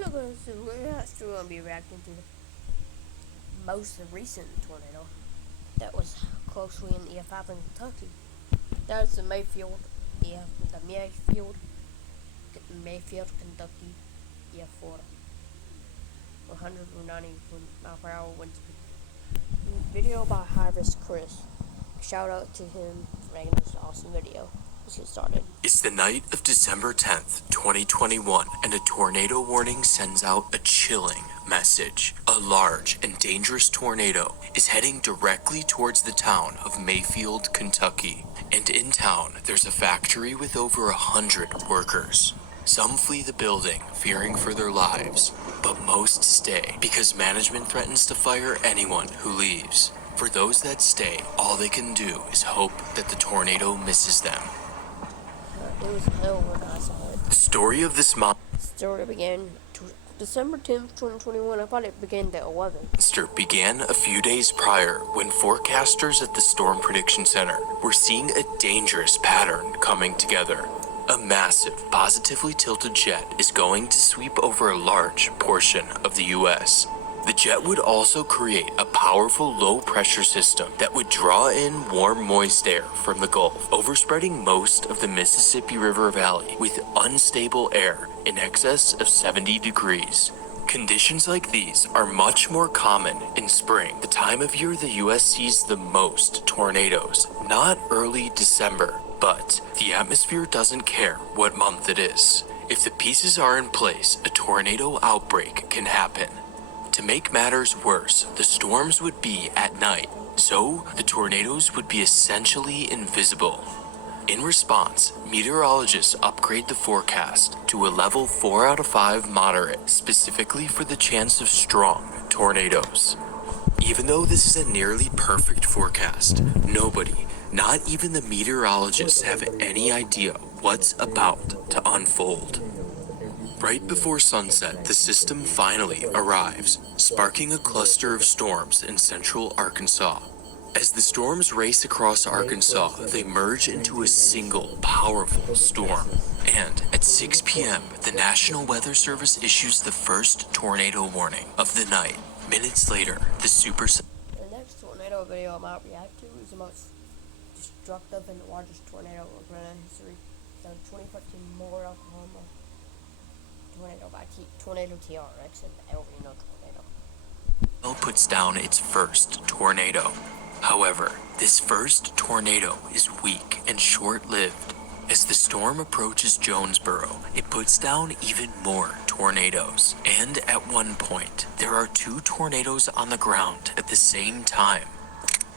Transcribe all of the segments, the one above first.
Hello guys, so we're still going to be reacting to the most recent tornado that was closely in EF5 in Kentucky. That's the Mayfield, Mayfield, Kentucky, EF4, 190 mile/hour wind speed. Video by High Risk Chris. Shout out to him for making this awesome video. Let's get started. It's the night of December 10th, 2021, and a tornado warning sends out a chilling message. A large and dangerous tornado is heading directly towards the town of Mayfield, Kentucky. And in town, there's a factory with over 100 workers. Some flee the building, fearing for their lives, but most stay because management threatens to fire anyone who leaves. For those that stay, all they can do is hope that the tornado misses them. It was hell when I saw it. The story of this Story began December 10th, 2021. I thought it began the 11th. monster began a few days prior when forecasters at the Storm Prediction Center were seeing a dangerous pattern coming together. A massive, positively tilted jet is going to sweep over a large portion of the U.S. The jet would also create a powerful low-pressure system that would draw in warm, moist air from the Gulf, overspreading most of the Mississippi River Valley with unstable air in excess of 70 degrees. Conditions like these are much more common in spring, the time of year the U.S. sees the most tornadoes, not early December. But the atmosphere doesn't care what month it is. If the pieces are in place, a tornado outbreak can happen. To make matters worse, the storms would be at night, so the tornadoes would be essentially invisible. In response, meteorologists upgrade the forecast to a level 4 out of 5 moderate, specifically for the chance of strong tornadoes. Even though this is a nearly perfect forecast, nobody, not even the meteorologists, have any idea what's about to unfold. Right before sunset, the system finally arrives, sparking a cluster of storms in central Arkansas. As the storms race across Arkansas, they merge into a single powerful storm. And at 6 p.m., the National Weather Service issues the first tornado warning of the night. Minutes later, the next tornado video I might react to is the most destructive and largest tornado in history. The 2014 Oklahoma tornado by Tornado TRX and El Reno tornado. puts down its first tornado. However, this first tornado is weak and short-lived. As the storm approaches Jonesboro, it puts down even more tornadoes. And at one point, there are 2 tornadoes on the ground at the same time.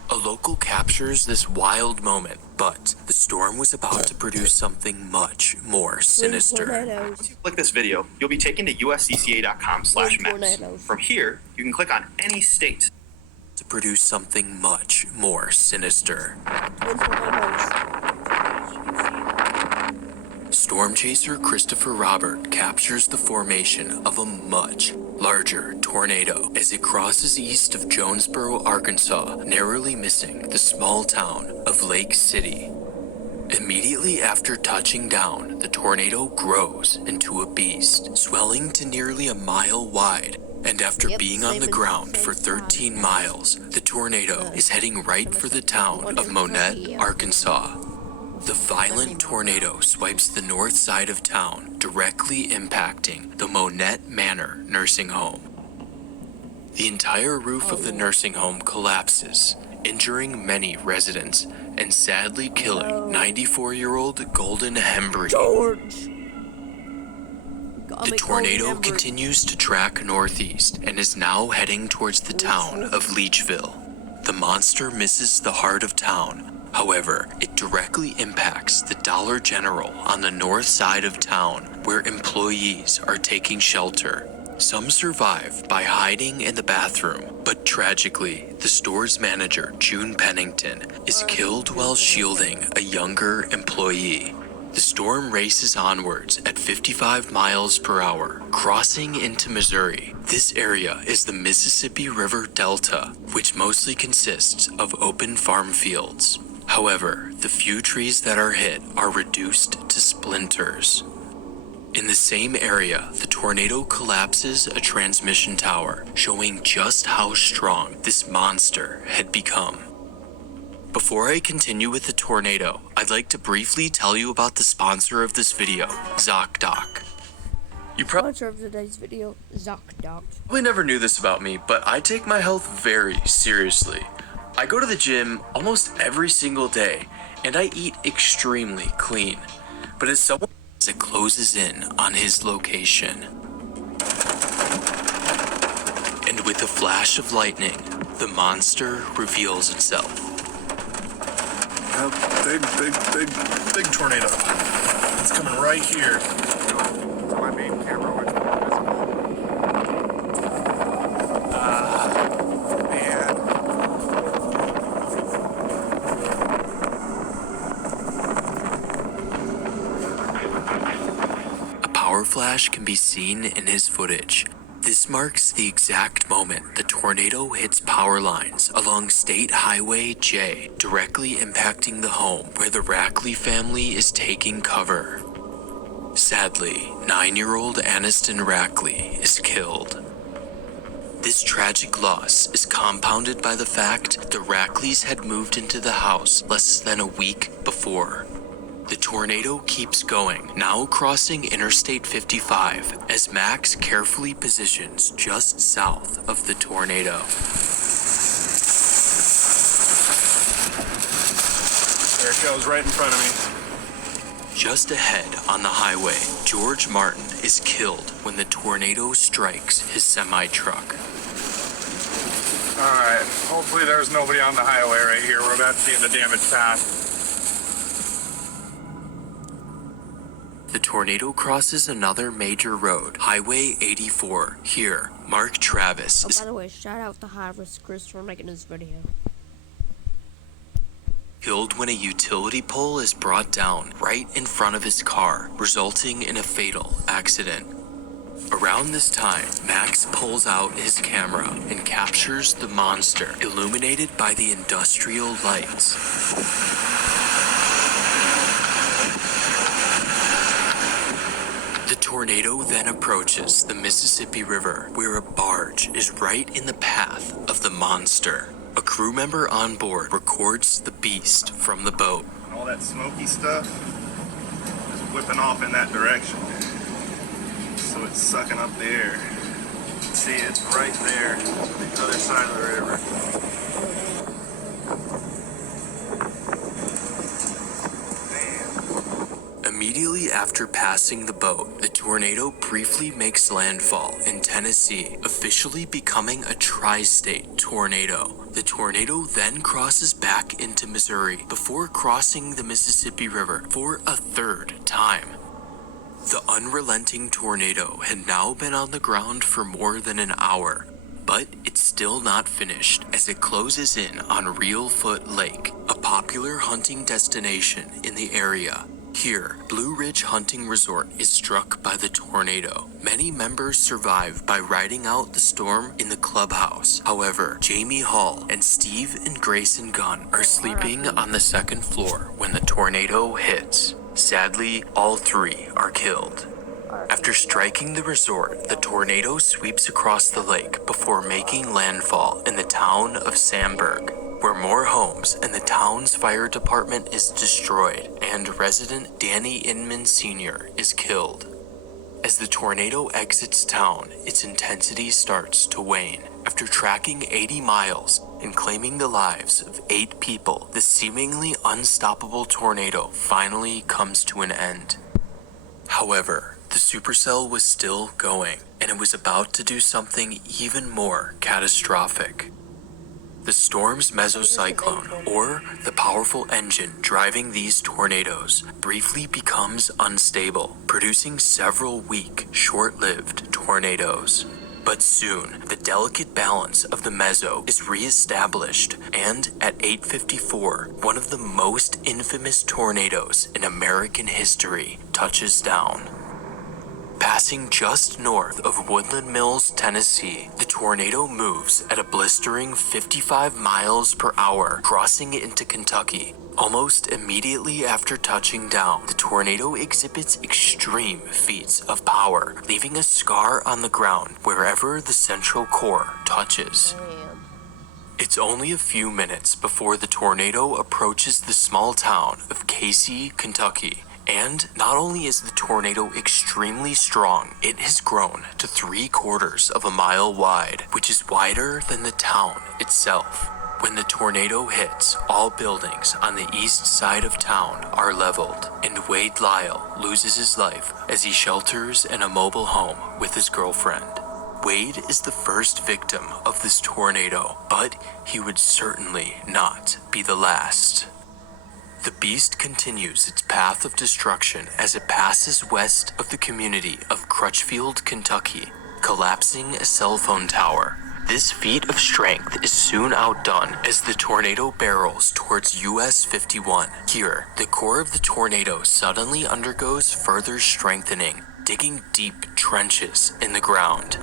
A local captures this wild moment, but the storm was about to produce something much more sinister. Once you click this video, you'll be taken to uscca.com/maps. From here, you can click on any state To produce something much more sinister. Storm chaser Christopher Robert captures the formation of a much larger tornado as it crosses east of Jonesboro, Arkansas, narrowly missing the small town of Lake City. Immediately after touching down, the tornado grows into a beast, swelling to nearly a mile wide. And after being on the ground for 13 miles, the tornado is heading right for the town of Monette, Arkansas. The violent tornado swipes the north side of town, directly impacting the Monette Manor nursing home. The entire roof of the nursing home collapses, injuring many residents and sadly killing 94-year-old Golden Hembry. The tornado continues to track northeast and is now heading towards the town of Leechville. The monster misses the heart of town. However, it directly impacts the Dollar General on the north side of town, where employees are taking shelter. Some survive by hiding in the bathroom, but tragically, the store's manager, June Pennington, is killed while shielding a younger employee. The storm races onwards at 55 miles per hour, crossing into Missouri. This area is the Mississippi River Delta, which mostly consists of open farm fields. However, the few trees that are hit are reduced to splinters. In the the same area, the tornado collapses a transmission tower, showing just how strong this monster had become. Before I continue with the tornado, I'd like to briefly tell you about the sponsor of this video, ZocDoc. You Sponsor of today's video, ZocDoc. probably never knew this about me, but I take my health very seriously. I go to the gym almost every single day, and I eat extremely clean. But as someone closes in on his location, and with a flash of lightning, the monster reveals itself. A big tornado. It's coming right here. My main camera was more visible. Man. A power flash can be seen in his footage. This marks the exact moment the tornado hits power lines along State Highway J, directly impacting the home where the Rackley family is taking cover. Sadly, 9-year-old Aniston Rackley is killed. This tragic loss is compounded by the fact the Rackleys had moved into the house less than a week before. The tornado keeps going, now crossing Interstate 55 as Max carefully positions just south of the tornado. There it goes, right in front of me. Just ahead on the highway, George Martin is killed when the tornado strikes his semi-truck. Alright, hopefully there's nobody on the highway right here. We're about to be in the damaged path. The tornado crosses another major road, Highway 84. Here, Mark Travis Oh, is by the way, shout out to High Risk Chris for making this video. killed when a utility pole is brought down right in front of his car, resulting in a fatal accident. Around this time, Max pulls out his camera and captures the monster, illuminated by the industrial lights. The tornado then approaches the Mississippi River, where a barge is right in the path of the monster. A crew member on board records the beast from the boat. And all that smoky stuff is whipping off in that direction. So it's sucking up the air. You can see it's right there on the other side of the river. Immediately after passing the boat, the tornado briefly makes landfall in Tennessee, officially becoming a tri-state tornado. The tornado then crosses back into Missouri before crossing the Mississippi River for a third time. The unrelenting tornado had now been on the ground for more than an hour, but it's still not finished as it closes in on Reelfoot Lake, a popular hunting destination in the area. Here, Blue Ridge Hunting Resort is struck by the tornado. Many members survive by riding out the storm in the clubhouse. However, Jamie Hall and Steve and Grayson Gunn are sleeping on the second floor when the tornado hits. Sadly, all three are killed. After striking the resort, the tornado sweeps across the lake before making landfall in the town of Sandburg, where more homes and the town's fire department is destroyed, and resident Danny Inman Sr. is killed. As the tornado exits town, its intensity starts to wane. After tracking 80 miles and claiming the lives of 8 people, the seemingly unstoppable tornado finally comes to an end. However, the supercell was still going, and it was about to do something even more catastrophic. The storm's mesocyclone, or the powerful engine driving these tornadoes, briefly becomes unstable, producing several weak, short-lived tornadoes. But soon, the delicate balance of the meso is re-established, and at 8:54, one of the most infamous tornadoes in American history touches down. Passing just north of Woodland Mills, Tennessee, the tornado moves at a blistering 55 miles per hour, crossing into Kentucky. Almost immediately after touching down, the tornado exhibits extreme feats of power, leaving a scar on the ground wherever the central core touches. Damn. It's only a few minutes before the tornado approaches the small town of Casey, Kentucky. And not only is the tornado extremely strong, it has grown to 3/4 of a mile wide, which is wider than the town itself. When the tornado hits, all buildings on the east side of town are leveled, and Wade Lyle loses his life as he shelters in a mobile home with his girlfriend. Wade is the first victim of this tornado, but he would certainly not be the last. The beast continues its path of destruction as it passes west of the community of Crutchfield, Kentucky, collapsing a cell phone tower. This feat of strength is soon outdone as the tornado barrels towards US 51. Here, the core of the tornado suddenly undergoes further strengthening, digging deep trenches in the ground.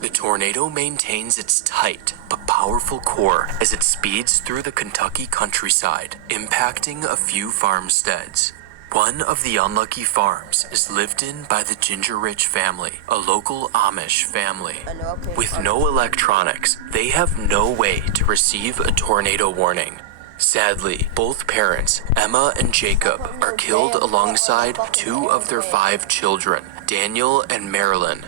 The tornado maintains its tight but powerful core as it speeds through the Kentucky countryside, impacting a few farmsteads. One of the unlucky farms is lived in by the Ginger Rich family, a local Amish family. With no electronics, they have no way to receive a tornado warning. Sadly, both parents, Emma and Jacob, are killed alongside 2 of their 5 children, Daniel and Marilyn.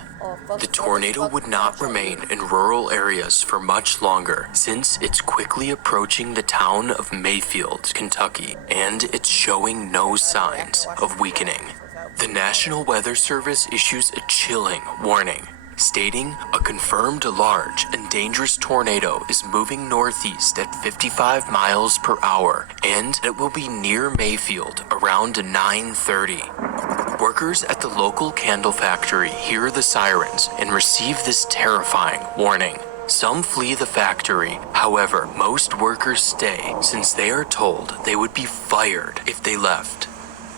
The tornado would not remain in rural areas for much longer, since it's quickly approaching the town of Mayfield, Kentucky, and it's showing no signs of weakening. The National Weather Service issues a chilling warning, stating a confirmed large and dangerous tornado is moving northeast at 55 miles per hour, and it will be near Mayfield around 9:30. Workers at the local candle factory hear the sirens and receive this terrifying warning. Some flee the factory, however, most workers stay since they are told they would be fired if they left.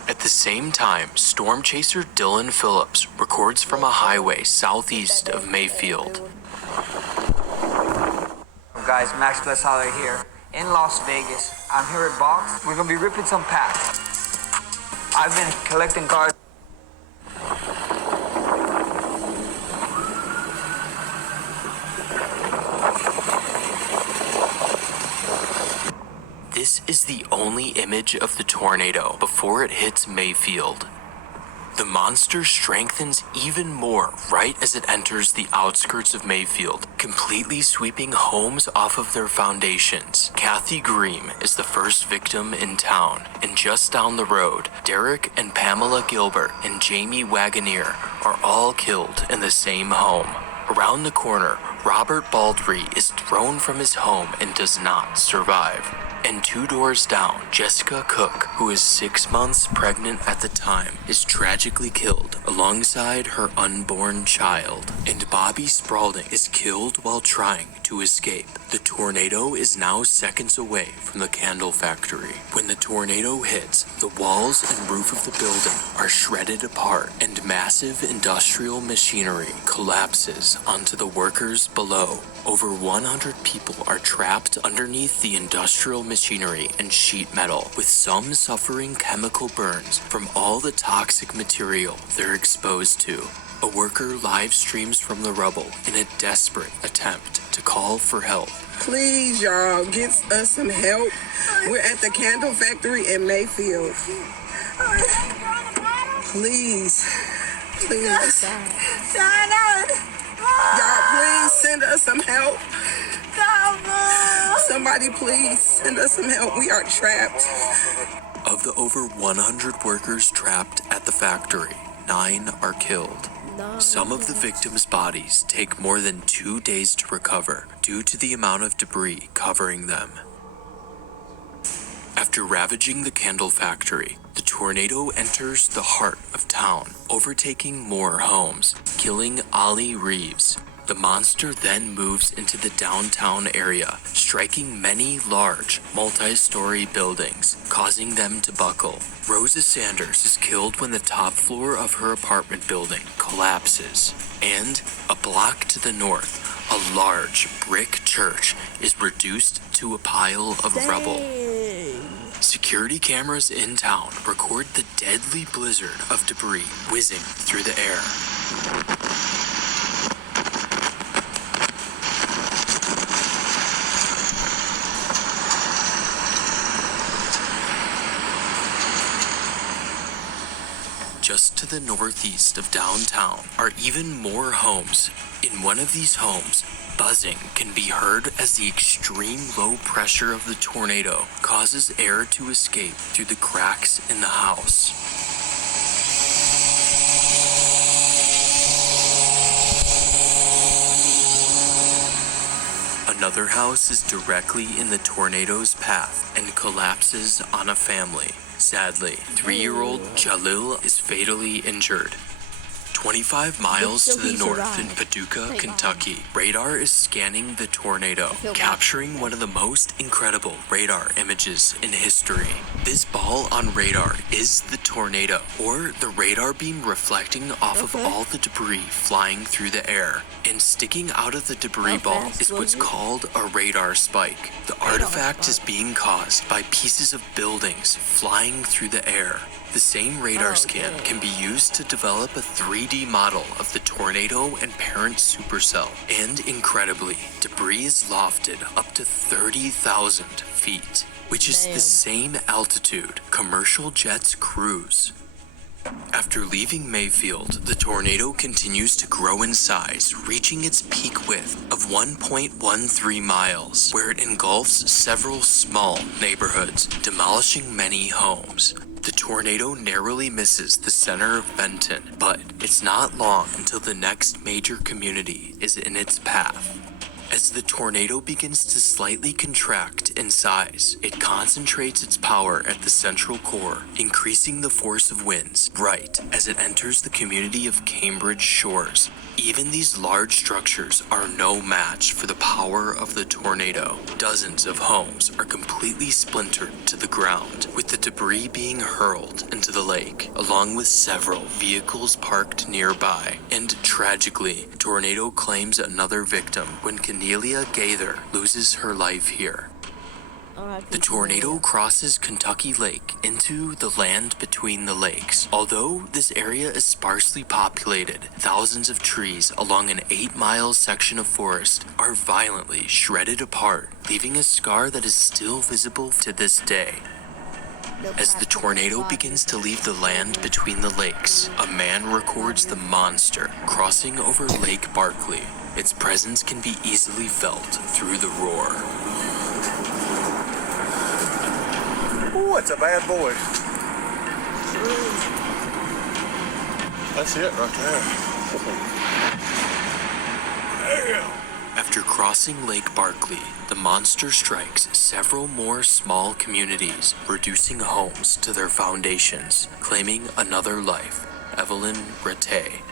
At the same time, storm chaser Dylan Phillips records from a highway southeast of Mayfield. Guys, Max Bless Holler here in Las Vegas. I'm here at Box. We're gonna be ripping some packs. I've been collecting cards. This is the only image of the tornado before it hits Mayfield. The monster strengthens even more right as it enters the outskirts of Mayfield, completely sweeping homes off of their foundations. Kathy Green is the first victim in town, and just down the road, Derek and Pamela Gilbert and Jamie Wagoneer are all killed in the same home. Around the corner, Robert Baldry is thrown from his home and does not survive. And 2 doors down, Jessica Cook, who is 6 months pregnant at the time, is tragically killed alongside her unborn child. And Bobby Spaulding is killed while trying to escape. The tornado is now seconds away from the candle factory. When the tornado hits, the walls and roof of the building are shredded apart, and massive industrial machinery collapses onto the workers below. Over 100 people are trapped underneath the industrial machinery and sheet metal, with some suffering chemical burns from all the toxic material they're exposed to. A worker live streams from the rubble in a desperate attempt to call for help. Please, y'all, get us some help. We're at the candle factory in Mayfield. Please. Y'all, please send us some help. Somebody please send us some help. We are trapped. Of the over 100 workers trapped at the factory, 9 are killed. Some of the victims' bodies take more than 2 days to recover due to the amount of debris covering them. After ravaging the candle factory, the tornado enters the heart of town, overtaking more homes, killing Ollie Reeves. The monster then moves into the downtown area, striking many large, multi-story buildings, causing them to buckle. Rosa Sanders is killed when the top floor of her apartment building collapses. And, a block to the north, a large brick church is reduced to a pile of rubble. Security cameras in town record the deadly blizzard of debris whizzing through the air. Just to the northeast of downtown are even more homes. In one of these homes, buzzing can be heard as the extreme low pressure of the tornado causes air to escape through the cracks in the house. Another house is directly in the tornado's path and collapses on a family. Sadly, 3-year-old Jalil is fatally injured. 25 miles to the north in Paducah, Kentucky, radar is scanning the tornado, capturing one of the most incredible radar images in history. This ball on radar is the tornado, or the radar beam reflecting off of all the debris flying through the air. And sticking out of the debris ball is what's called a radar spike. The artifact is being caused by pieces of buildings flying through the air. The same radar scan can be used to develop a 3D model of the tornado and parent supercell. And incredibly, debris is lofted up to 30,000 feet, which is the same altitude commercial jets cruise. After leaving Mayfield, the tornado continues to grow in size, reaching its peak width of 1.13 miles, where it engulfs several small neighborhoods, demolishing many homes. The tornado narrowly misses the center of Benton, but it's not long until the next major community is in its path. As the tornado begins to slightly contract in size, it concentrates its power at the central core, increasing the force of winds right as it enters the community of Cambridge Shores. Even these large structures are no match for the power of the tornado. Dozens of homes are completely splintered to the ground, with the debris being hurled into the lake, along with several vehicles parked nearby. And tragically, the tornado claims another victim when Cornelia Gaither loses her life here. The tornado crosses Kentucky Lake into the land between the lakes. Although this area is sparsely populated, thousands of trees along an 8-mile section of forest are violently shredded apart, leaving a scar that is still visible to this day. As the tornado begins to leave the land between the lakes, a man records the monster crossing over Lake Barkley. Its presence can be easily felt through the roar. Ooh, it's a bad boy. That's it right there. Damn. After crossing Lake Barkley, the monster strikes several more small communities, reducing homes to their foundations, claiming another life, Evelyn Rattay.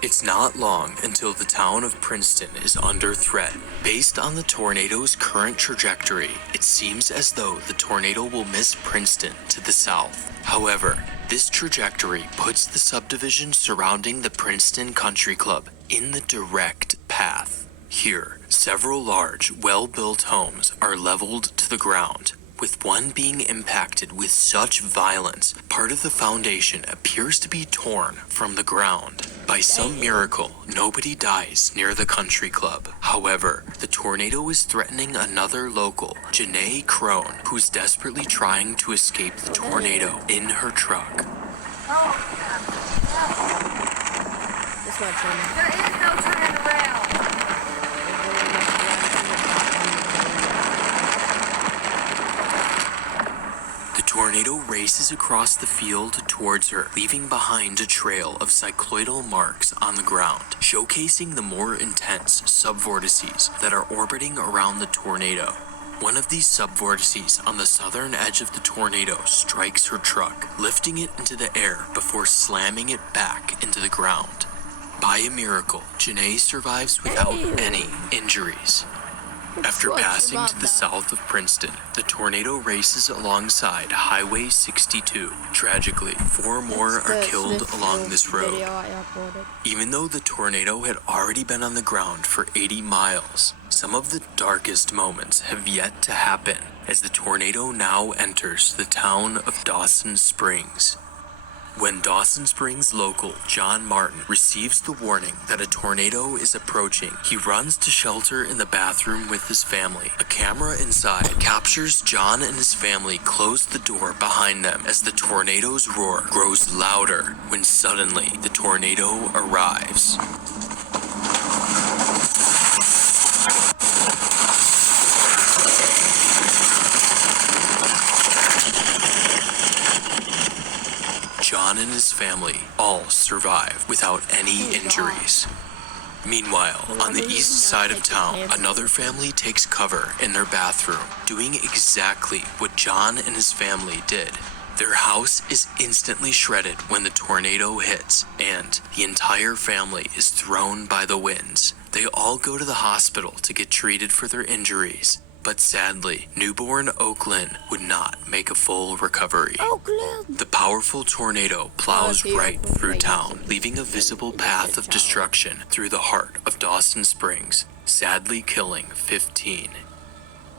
It's not long until the town of Princeton is under threat. Based on the tornado's current trajectory, it seems as though the tornado will miss Princeton to the south. However, this trajectory puts the subdivision surrounding the Princeton Country Club in the direct path. Here, several large, well-built homes are leveled to the ground, with one being impacted with such violence, part of the foundation appears to be torn from the ground. By some miracle, nobody dies near the country club. However, the tornado is threatening another local, Janae Crone, who's desperately trying to escape the tornado in her truck. That's not true. There is no turning around. The tornado races across the field towards her, leaving behind a trail of cycloidal marks on the ground, showcasing the more intense subvortices that are orbiting around the tornado. One of these subvortices on the southern edge of the tornado strikes her truck, lifting it into the air before slamming it back into the ground. By a miracle, Janae survives without any injuries. After passing to the south of Princeton, the tornado races alongside Highway 62. Tragically, 4 more are killed along this road. Even though the tornado had already been on the ground for 80 miles, some of the darkest moments have yet to happen as the tornado now enters the town of Dawson Springs. When Dawson Springs local John Martin receives the warning that a tornado is approaching, he runs to shelter in the bathroom with his family. A camera inside captures John and his family close the door behind them as the tornado's roar grows louder when suddenly the tornado arrives. John and his family all survive without any injuries. Meanwhile, on the east side of town, another family takes cover in their bathroom, doing exactly what John and his family did. Their house is instantly shredded when the tornado hits, and the entire family is thrown by the winds. They all go to the hospital to get treated for their injuries. But sadly, newborn Oakland would not make a full recovery. The powerful tornado plows right through town, leaving a visible path of destruction through the heart of Dawson Springs, sadly killing 15.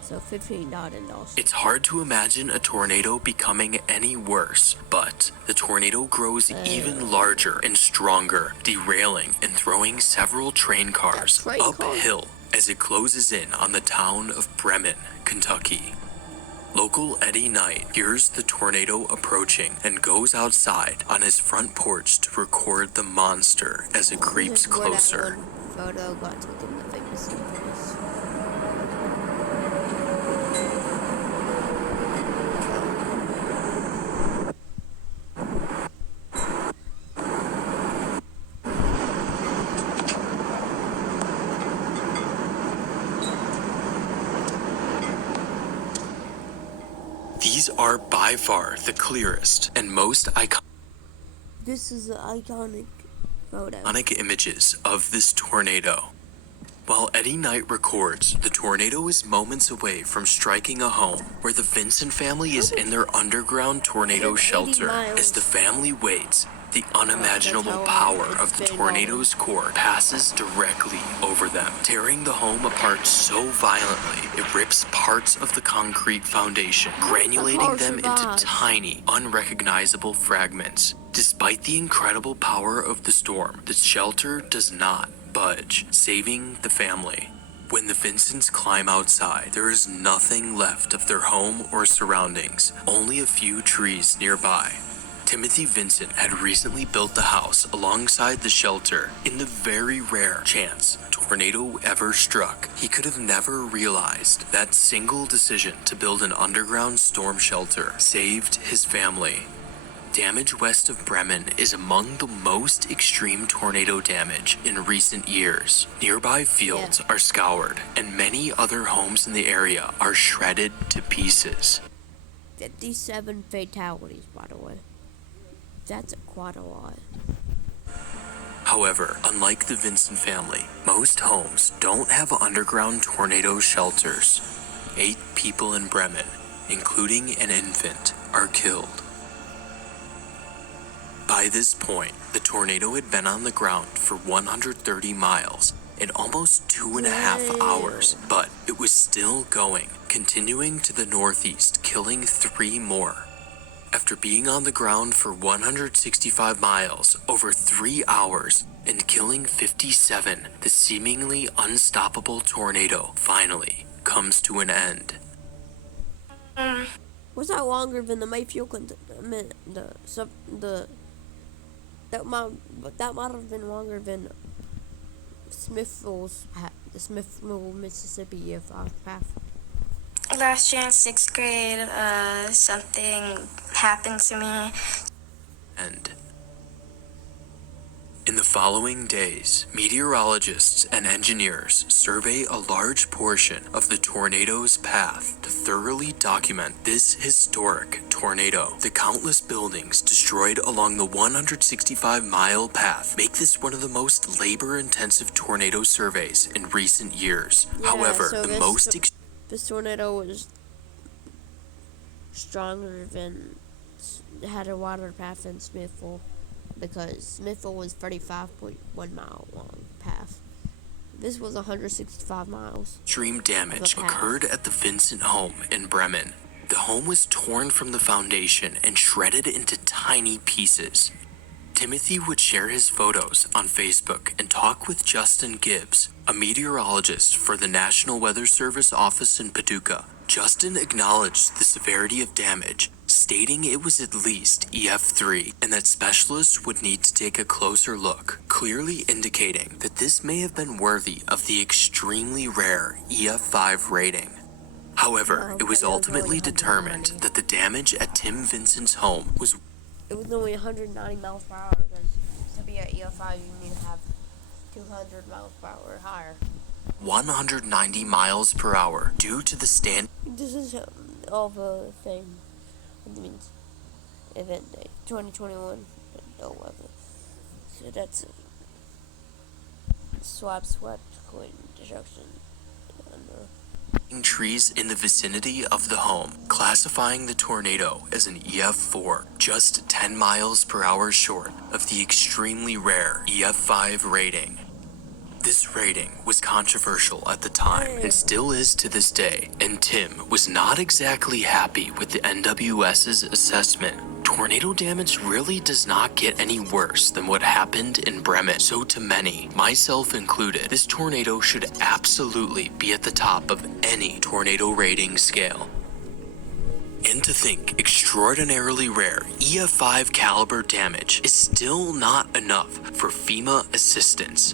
So 15 died in Dawson. It's hard to imagine a tornado becoming any worse, but the tornado grows even larger and stronger, derailing and throwing several train cars uphill as it closes in on the town of Bremen, Kentucky. Local Eddie Knight hears the tornado approaching and goes outside on his front porch to record the monster as it creeps closer. Photo got taken the famous place. These are by far the clearest and most This is an iconic photo. images of this tornado. While Eddie Knight records, the tornado is moments away from striking a home where the Vincent family is in their underground tornado shelter. As the family waits, the unimaginable power of the tornado's core passes directly over them, tearing the home apart so violently it rips parts of the concrete foundation, granulating them into tiny, unrecognizable fragments. Despite the incredible power of the storm, the shelter does not budge, saving the family. When the Vincents climb outside, there is nothing left of their home or surroundings, only a few trees nearby. Timothy Vincent had recently built the house alongside the shelter. In the very rare chance a tornado ever struck, he could have never realized that single decision to build an underground storm shelter saved his family. Damage west of Bremen is among the most extreme tornado damage in recent years. Nearby fields are scoured, and many other homes in the area are shredded to pieces. 57 fatalities, by the way. That's quite a lot. However, unlike the Vincent family, most homes don't have underground tornado shelters. 8 people in Bremen, including an infant, are killed. By this point, the tornado had been on the ground for 130 miles in almost 2.5 hours, but it was still going, continuing to the northeast, killing 3 more. After being on the ground for 165 miles, over 3 hours, and killing 57, the seemingly unstoppable tornado finally comes to an end. Was that longer than the Mayfield? That might have been longer than the Smithville, Mississippi EF4 path. Last year in 6th grade, something happened to me. And In the following days, meteorologists and engineers survey a large portion of the tornado's path to thoroughly document this historic tornado. The countless buildings destroyed along the 165-mile path make this one of the most labor-intensive tornado surveys in recent years. Yeah, However, so the most this tornado was stronger than had a wider path than Smithville, because Smithville was 35.1 mile long path. This was 165 miles. extreme damage occurred at the Vincent home in Bremen. The home was torn from the foundation and shredded into tiny pieces. Timothy would share his photos on Facebook and talk with Justin Gibbs, a meteorologist for the National Weather Service office in Paducah. Justin acknowledged the severity of damage, stating it was at least EF4 and that specialists would need to take a closer look, clearly indicating that this may have been worthy of the extremely rare EF5 rating. However, it was ultimately determined that the damage at Tim Vincent's home was It was only 190 miles per hour, because to be at EF5 you need to have 200 miles per hour or higher. 190 miles per hour due to the stand. This is all the thing. It means event day 2021. No weather. So that's swap, coin destruction. Trees in the vicinity of the home, classifying the tornado as an EF4, just 10 miles per hour short of the extremely rare EF5 rating. This rating was controversial at the time and still is to this day, and Tim was not exactly happy with the NWS's assessment. Tornado damage really does not get any worse than what happened in Bremen. So to many, myself included, this tornado should absolutely be at the top of any tornado rating scale. And to think extraordinarily rare EF5 caliber damage is still not enough for FEMA assistance.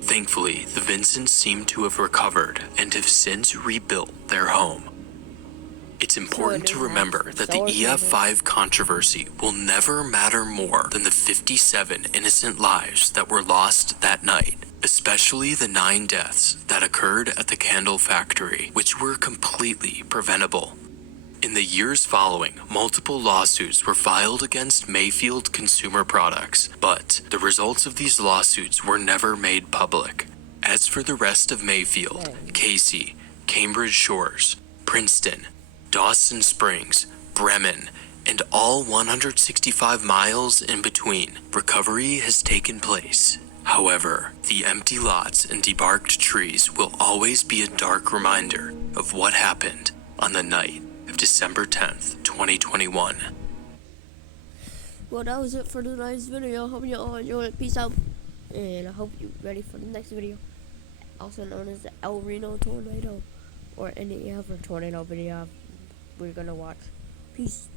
Thankfully, the Vincents seem to have recovered and have since rebuilt their home. It's important to remember that the EF5 controversy will never matter more than the 57 innocent lives that were lost that night, especially the 9 deaths that occurred at the candle factory, which were completely preventable. In the years following, multiple lawsuits were filed against Mayfield Consumer Products, but the results of these lawsuits were never made public. As for the rest of Mayfield, Casey, Cambridge Shores, Princeton, Dawson Springs, Bremen, and all 165 miles in between, recovery has taken place. However, the empty lots and debarked trees will always be a dark reminder of what happened on the night of December 10th, 2021. Well, that was it for tonight's video. Hope you all enjoyed it. Peace out. And I hope you're ready for the next video, also known as the El Reno tornado, or any other tornado video we're gonna watch. Peace.